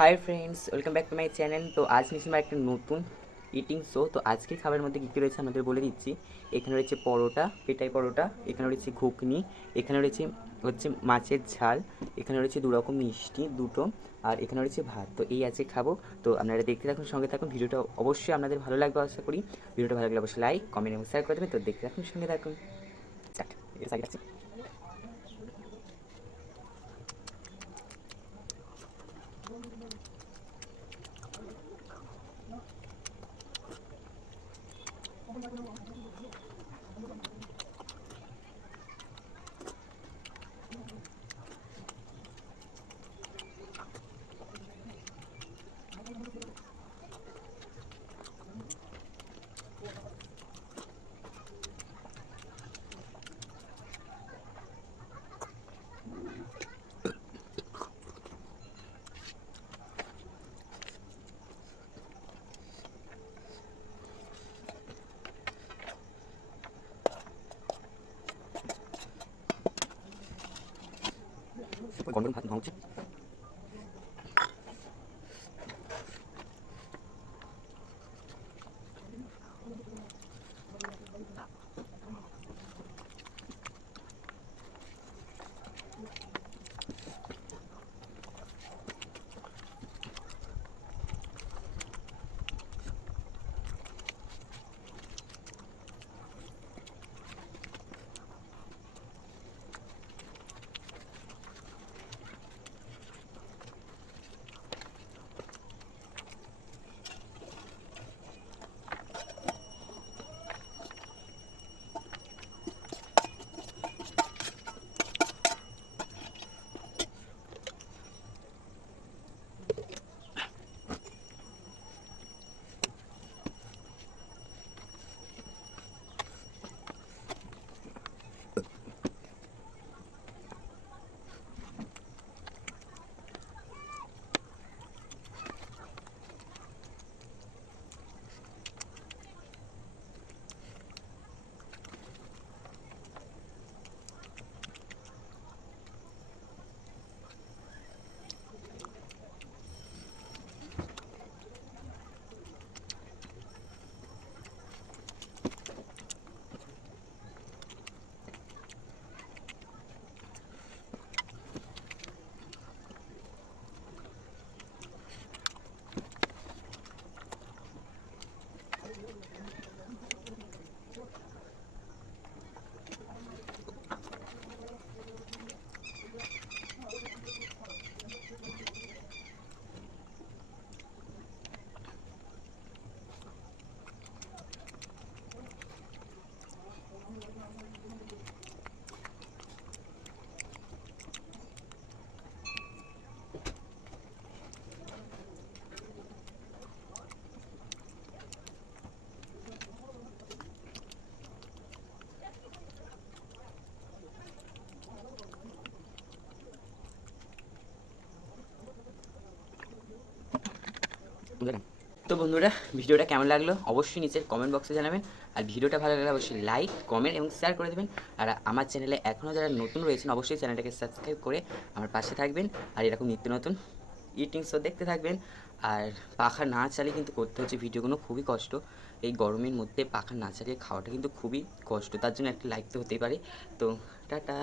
Hi friends welcome back to my channel তো আজ নিয়েছি আমরা একটা নতুন ইটিং শো তো আজকের খাবারের মধ্যে কী কী রয়েছে আমাদের বলে দিচ্ছি। এখানে রয়েছে পরোটা, পেটাই পরোটা, এখানে রয়েছে ঘুগনি, এখানে রয়েছে হচ্ছে মাছের ঝাল, এখানে রয়েছে দু রকম মিষ্টি দুটো, আর এখানে রয়েছে ভাত। তো এই আজকে খাব। তো আপনারা দেখতে থাকুন, সঙ্গে থাকুন। ভিডিওটা অবশ্যই আপনাদের ভালো লাগবে আশা করি। ভিডিওটা ভালো লাগলে অবশ্যই লাইক কমেন্ট এবং শেয়ার করে দেবেন। তো দেখতে থাকুন, সঙ্গে থাকুন। Start. còn vẫn phát nóng chứ বুঝলাম তো বন্ধুরা, ভিডিওটা কেমন লাগল? অবশ্যই নিচের কমেন্ট বক্সে জানাবেন। আর ভিডিওটা ভালো লাগলে অবশ্যই লাইক কমেন্ট এবং শেয়ার করে দেবেন। আর আমার চ্যানেলে এখনও যারা নতুন রয়েছেন, অবশ্যই চ্যানেলটাকে সাবস্ক্রাইব করে আমার পাশে থাকবেন। আর এরকম নিত্য নতুন ইটিং শো দেখতে থাকবেন। আর পাখা না চালিয়ে কিন্তু করতে হচ্ছে। ভিডিওগুলো খুবই কষ্ট। এই গরমের মধ্যে পাখা না চালিয়ে খাওয়াটা কিন্তু খুবই কষ্ট। তার জন্য একটা লাইক তো হতেই পারে। তো টাটা।